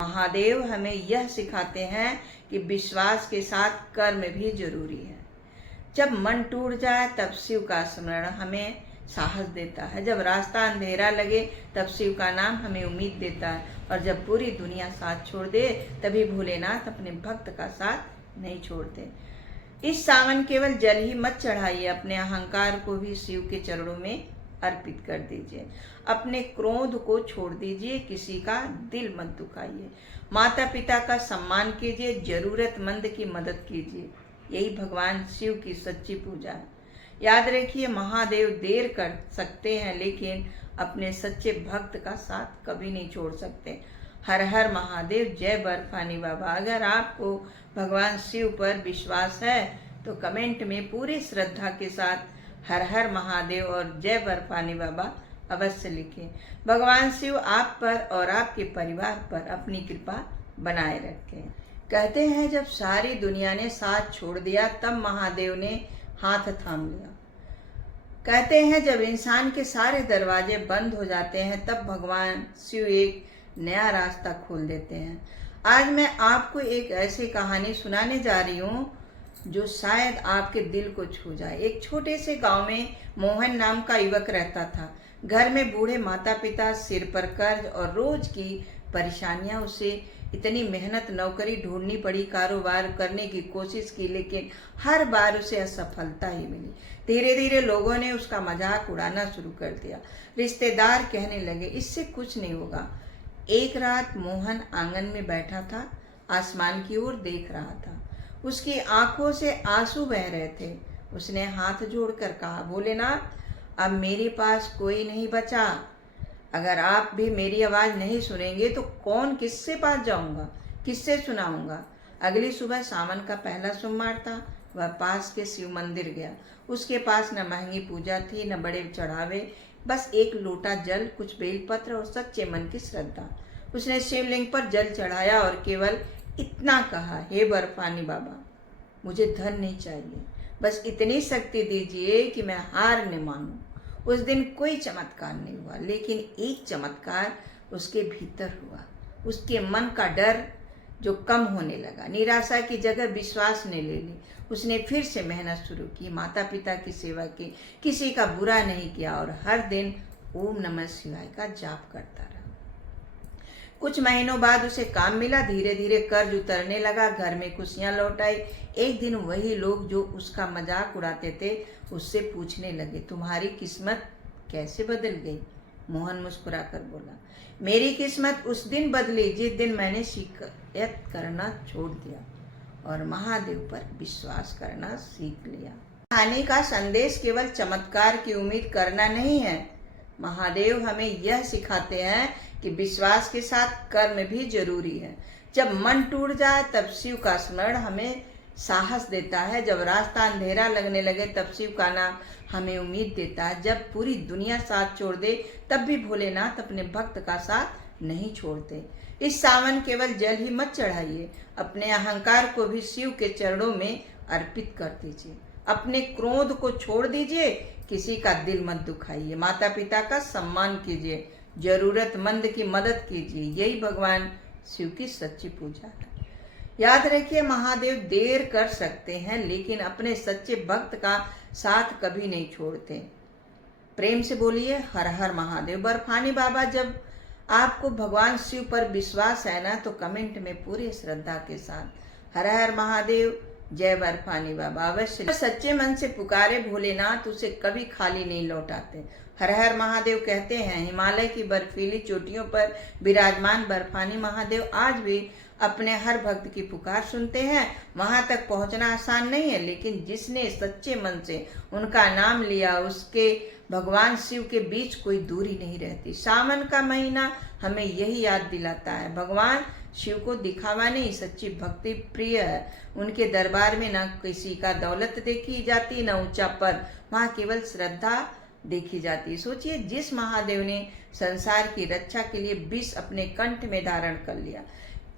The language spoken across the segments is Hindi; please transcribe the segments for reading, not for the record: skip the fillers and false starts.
महादेव हमें यह सिखाते हैं कि विश्वास के साथ कर्म भी जरूरी है। जब मन टूट जाए तब शिव का स्मरण हमें साहस देता है। जब रास्ता अंधेरा लगे तब शिव का नाम हमें उम्मीद देता है। और जब पूरी दुनिया साथ छोड़ दे तभी भोलेनाथ अपने भक्त का साथ नहीं छोड़ते। इस सावन केवल जल ही मत चढ़ाइए, अपने अहंकार को भी शिव के चरणों में अर्पित कर दीजिए। अपने क्रोध को छोड़ दीजिए, किसी का दिल मत दुखाइए। माता पिता का सम्मान कीजिए, जरूरतमंद की मदद कीजिए। यही भगवान शिव की सच्ची पूजा है। याद रखिए, महादेव देर कर सकते हैं लेकिन अपने सच्चे भक्त का साथ कभी नहीं छोड़ सकते। हर हर महादेव, जय बर्फानी बाबा। अगर आपको भगवान शिव पर विश्वास है तो कमेंट में पूरी श्रद्धा के साथ हर हर महादेव और जय बर्फानी बाबा अवश्य लिखें। भगवान शिव आप पर और आपके परिवार पर अपनी कृपा बनाए रखें। कहते हैं जब सारी दुनिया ने साथ छोड़ दिया तब महादेव ने हाथ थाम लिया। कहते हैं जब इंसान के सारे दरवाजे बंद हो जाते हैं तब भगवान शिव एक नया रास्ता खोल देते हैं। आज मैं आपको एक ऐसी कहानी सुनाने जा रही हूँ जो शायद आपके दिल को छू जाए। एक छोटे से गांव में मोहन नाम का युवक रहता था। घर में बूढ़े माता पिता, सिर पर कर्ज और रोज की परेशानियां। उसे इतनी मेहनत, नौकरी ढूंढनी पड़ी, कारोबार करने की कोशिश की लेकिन हर बार उसे असफलता ही मिली। धीरे धीरे लोगों ने उसका मजाक उड़ाना शुरू कर दिया। रिश्तेदार कहने लगे इससे कुछ नहीं होगा। एक रात मोहन आंगन में बैठा था, आसमान की ओर देख रहा था। उसकी आंखों से आंसू बह रहे थे। उसने हाथ जोड़कर कहा, भोलेनाथ अब मेरे पास कोई नहीं बचा। अगर आप भी मेरी आवाज नहीं सुनेंगे तो कौन किससे पास जाऊंगा, किससे सुनाऊंगा। अगली सुबह सावन का पहला सोमवार था। वह पास के शिव मंदिर गया। उसके पास न महंगी पूजा थी न बड़े चढ़ावे, बस एक लोटा जल, कुछ बेलपत्र और सच्चे मन की श्रद्धा। उसने शिवलिंग पर जल चढ़ाया और केवल इतना कहा, हे बर्फानी बाबा मुझे धन नहीं चाहिए, बस इतनी शक्ति दीजिए कि मैं हार न मानूं। उस दिन कोई चमत्कार नहीं हुआ लेकिन एक चमत्कार उसके भीतर हुआ। उसके मन का डर जो कम होने लगा, निराशा की जगह विश्वास ने ले ली। उसने फिर से मेहनत शुरू की, माता पिता की सेवा की, किसी का बुरा नहीं किया और हर दिन ओम नमः शिवाय का जाप करता रहा। कुछ महीनों बाद उसे काम मिला। धीरे धीरे कर्ज उतरने लगा, घर में खुशियां लौट आई। एक दिन वही लोग जो उसका मजाक उड़ाते थे उससे पूछने लगे, तुम्हारी किस्मत कैसे बदल गई? मोहन मुस्कुराकर बोला, मेरी किस्मत उस दिन बदली जिस दिन मैंने शिकायत करना छोड़ दिया और महादेव पर विश्वास करना सीख लिया। कहानी का संदेश केवल चमत्कार की उम्मीद करना नहीं है। महादेव हमें यह सिखाते हैं कि विश्वास के साथ कर्म भी जरूरी है। जब मन टूट जाए तब शिव का स्मरण हमें साहस देता है। जब रास्ता अंधेरा लगने लगे तब शिव का नाम हमें उम्मीद देता है। जब पूरी दुनिया साथ छोड़ दे तब भी भोलेनाथ अपने भक्त का साथ नहीं छोड़ते। इस सावन केवल जल ही मत चढ़ाइए, अपने अहंकार को भी शिव के चरणों में अर्पित कर दीजिए। अपने क्रोध को छोड़ दीजिए, किसी का दिल मत दुखाइए। माता पिता का सम्मान कीजिए, जरूरतमंद की मदद कीजिए। यही भगवान शिव की सच्ची पूजा है। याद रखिए, महादेव देर कर सकते हैं लेकिन अपने सच्चे भक्त का साथ कभी नहीं छोड़ते। प्रेम से बोलिए हर हर महादेव। बर्फानी बाबा, जब आपको भगवान शिव पर विश्वास है ना तो कमेंट में पूरी श्रद्धा के साथ हर हर महादेव, जय बर्फानी बाबा अवश्य। सच्चे मन से पुकारे भोलेनाथ उसे कभी खाली नहीं लौटाते। हर हर महादेव कहते हैं। हिमालय की बर्फीली चोटियों पर विराजमान बर्फानी महादेव आज भी अपने हर भक्त की पुकार सुनते हैं। वहां तक पहुंचना आसान नहीं है लेकिन जिसने सच्चे मन से उनका नाम लिया उसके भगवान शिव के बीच कोई दूरी नहीं रहती। सावन का महीना हमें यही याद दिलाता है, भगवान शिव को दिखावा नहीं, सच्ची भक्ति प्रिय है। उनके दरबार में न किसी का दौलत देखी जाती न ऊंचा पद, वहाँ केवल श्रद्धा देखी जाती है। सोचिए, जिस महादेव ने संसार की रक्षा के लिए विष अपने कंठ में धारण कर लिया,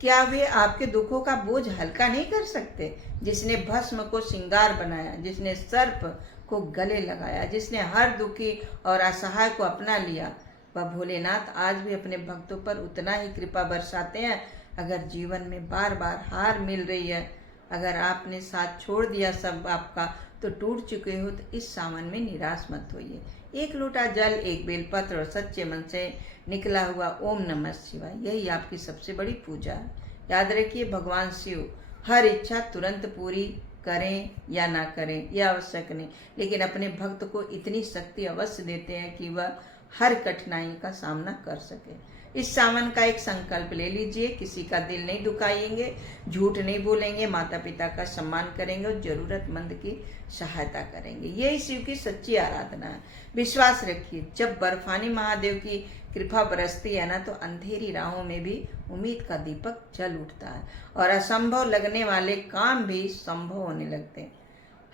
क्या वे आपके दुखों का बोझ हल्का नहीं कर सकते? जिसने भस्म को श्रृंगार बनाया, जिसने सर्प को गले लगाया, जिसने हर दुखी और असहाय को अपना लिया, वह भोलेनाथ आज भी अपने भक्तों पर उतना ही कृपा बरसाते हैं अगर जीवन में बार बार हार मिल रही है, अगर आपने साथ छोड़ दिया सब आपका, तो टूट चुके हो, तो इस सावन में निराश मत होइए। एक लोटा जल, एक बेलपत्र और सच्चे मन से निकला हुआ ओम नमः शिवाय, यही आपकी सबसे बड़ी पूजा है। याद रखिए, भगवान शिव हर इच्छा तुरंत पूरी करें या ना करें यह आवश्यक नहीं, लेकिन अपने भक्त को इतनी शक्ति अवश्य देते हैं कि वह हर कठिनाई का सामना कर सके। इस सावन का एक संकल्प ले लीजिए, किसी का दिल नहीं दुखाएंगे, झूठ नहीं बोलेंगे, माता पिता का सम्मान करेंगे और जरूरतमंद की सहायता करेंगे। यही शिव की सच्ची आराधना है। विश्वास रखिए, जब बर्फानी महादेव की कृपा बरसती है ना, तो अंधेरी राहों में भी उम्मीद का दीपक जल उठता है और असंभव लगने वाले काम भी संभव होने लगते हैं।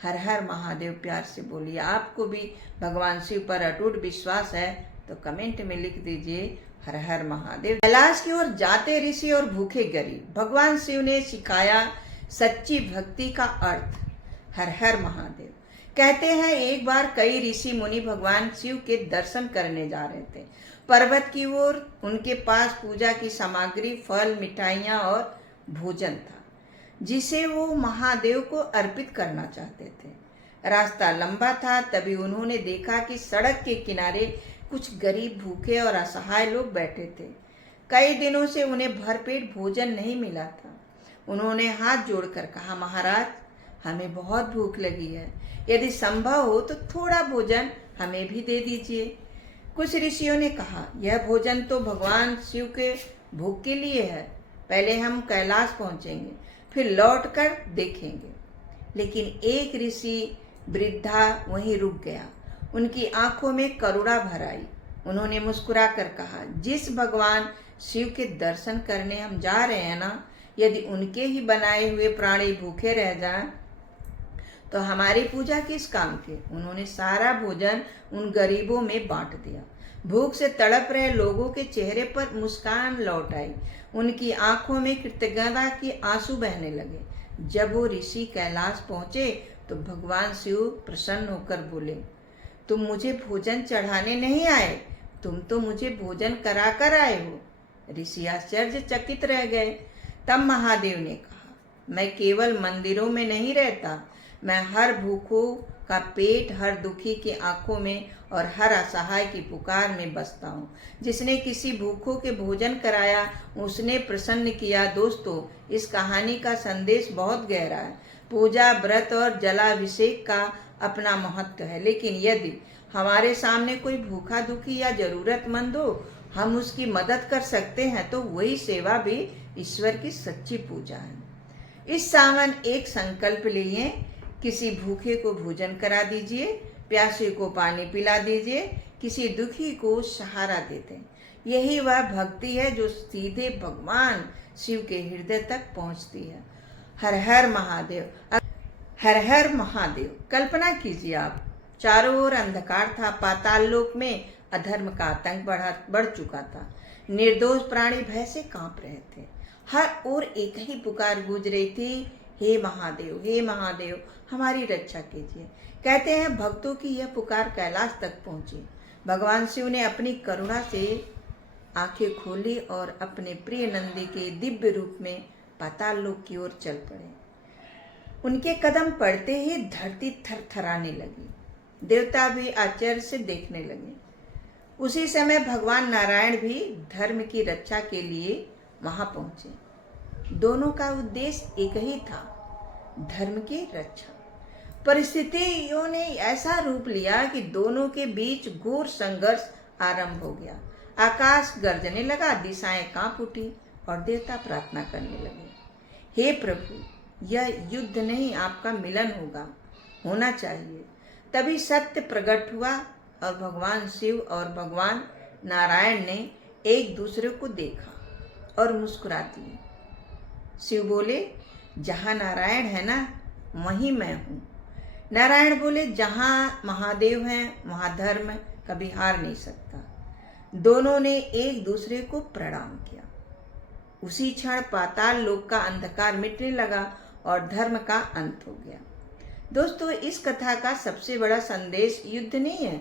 हर हर महादेव प्यार से बोलिए। आपको भी भगवान शिव पर अटूट विश्वास है तो कमेंट में लिख दीजिए हर हर महादेव। कैलाश की ओर जाते ऋषि और भूखे गरीब, भगवान शिव ने सिखाया सच्ची भक्ति का अर्थ। हर हर महादेव। कहते हैं एक बार कई ऋषि मुनि भगवान शिव के दर्शन करने जा रहे थे। पर्वत की ओर उनके पास पूजा की सामग्री, फल, मिठाइयाँ और भोजन था, जिसे वो महादेव को अर्पित करना चाहते थे। रास्ता लंबा था, तभी उन्होंने देखा कि सड़क के किनारे कुछ गरीब, भूखे और असहाय लोग बैठे थे। कई दिनों से उन्हें भरपेट भोजन नहीं मिला था। उन्होंने हाथ जोड़कर कहा, महाराज, हमें बहुत भूख लगी है, यदि संभव हो तो थोड़ा भोजन हमें भी दे दीजिए। कुछ ऋषियों ने कहा, यह भोजन तो भगवान शिव के भोग के लिए है, पहले हम कैलाश पहुंचेंगे, फिर लौट कर देखेंगे। लेकिन एक ऋषि वृद्धा वहीं रुक गया। उनकी आंखों में करुणा भर आई। उन्होंने मुस्कुरा कर कहा, जिस भगवान शिव के दर्शन करने हम जा रहे हैं ना, यदि उनके ही बनाए हुए प्राणी भूखे रह जाएं तो हमारी पूजा किस काम की। उन्होंने सारा भोजन उन गरीबों में बांट दिया। भूख से तड़प रहे लोगों के चेहरे पर मुस्कान लौट आई। उनकी आंखों में कृतज्ञता के आंसू बहने लगे। जब वो ऋषि कैलाश पहुंचे तो भगवान शिव प्रसन्न होकर बोले, तुम मुझे भोजन चढ़ाने नहीं आए, तुम तो मुझे भोजन करा कर आए हो। ऋषि आश्चर्यचकित रह गए। तब महादेव ने कहा, मैं केवल मंदिरों में नहीं रहता, मैं हर भूखों का पेट, हर दुखी की आंखों में और हर असहाय की पुकार में बसता हूँ। जिसने किसी भूखों के भोजन कराया, उसने प्रसन्न किया। दोस्तों, इस कहानी का संदेश बहुत गहरा है। पूजा, व्रत और जलाभिषेक का अपना महत्व है, लेकिन यदि हमारे सामने कोई भूखा, दुखी या जरूरतमंद हो, हम उसकी मदद कर सकते हैं, तो वही सेवा भी ईश्वर की सच्ची पूजा है। इस सावन एक संकल्प लिए, किसी भूखे को भोजन करा दीजिए, प्यासे को पानी पिला दीजिए, किसी दुखी को सहारा देते। यही वह भक्ति है जो सीधे भगवान शिव के हृदय तक पहुंचती है। हर हर महादेव। हर हर महादेव। कल्पना कीजिए, आप चारों ओर अंधकार था। पाताल लोक में अधर्म का आतंक बढ़ चुका था। निर्दोष प्राणी भय से कांप रहे थे। हर ओर एक ही पुकार गूंज रही थी, हे महादेव, हे महादेव, हमारी रक्षा कीजिए। कहते हैं भक्तों की यह पुकार कैलाश तक पहुंची। भगवान शिव ने अपनी करुणा से आंखें खोली और अपने प्रिय नंदी के दिव्य रूप में पाताल लोक की ओर चल पड़े। उनके कदम पड़ते ही धरती थरथराने लगी। देवता भी आश्चर्य से देखने लगे। उसी समय भगवान नारायण भी धर्म की रक्षा के लिए वहां पहुंचे। दोनों का उद्देश्य एक ही था, धर्म की रक्षा। परिस्थितियों ने ऐसा रूप लिया कि दोनों के बीच घोर संघर्ष आरंभ हो गया। आकाश गरजने लगा, दिशाएं कांप उठी और देवता प्रार्थना करने लगे, हे प्रभु, यह युद्ध नहीं, आपका मिलन होना चाहिए। तभी सत्य प्रकट हुआ और भगवान शिव और भगवान नारायण ने एक दूसरे को देखा और मुस्कुरा दिए। शिव बोले, जहाँ नारायण है ना, वहीं मैं हूँ। नारायण बोले, जहाँ महादेव हैं वहाँ धर्म कभी हार नहीं सकता। दोनों ने एक दूसरे को प्रणाम किया। उसी क्षण पाताल लोक का अंधकार मिटने लगा और धर्म का अंत हो गया। दोस्तों, इस कथा का सबसे बड़ा संदेश युद्ध नहीं है।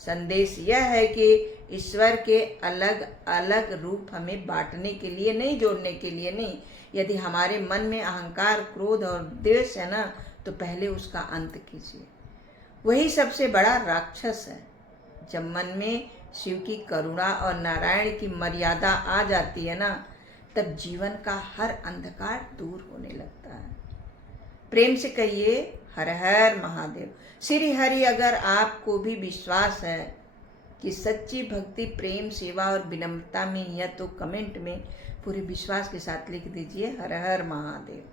संदेश यह है कि ईश्वर के अलग अलग रूप हमें बांटने के लिए नहीं, जोड़ने के लिए नहीं। यदि हमारे मन में अहंकार, क्रोध और द्वेष है ना, तो पहले उसका अंत कीजिए। वही सबसे बड़ा राक्षस है। जब मन में शिव की करुणा और नारायण की मर्यादा आ जाती है ना, तब जीवन का हर अंधकार दूर होने लगता है। प्रेम से कहिए हर हर महादेव। श्री हरि, अगर आपको भी विश्वास है कि सच्ची भक्ति प्रेम, सेवा और विनम्रता में है, तो कमेंट में पूरे विश्वास के साथ लिख दीजिए हर हर महादेव।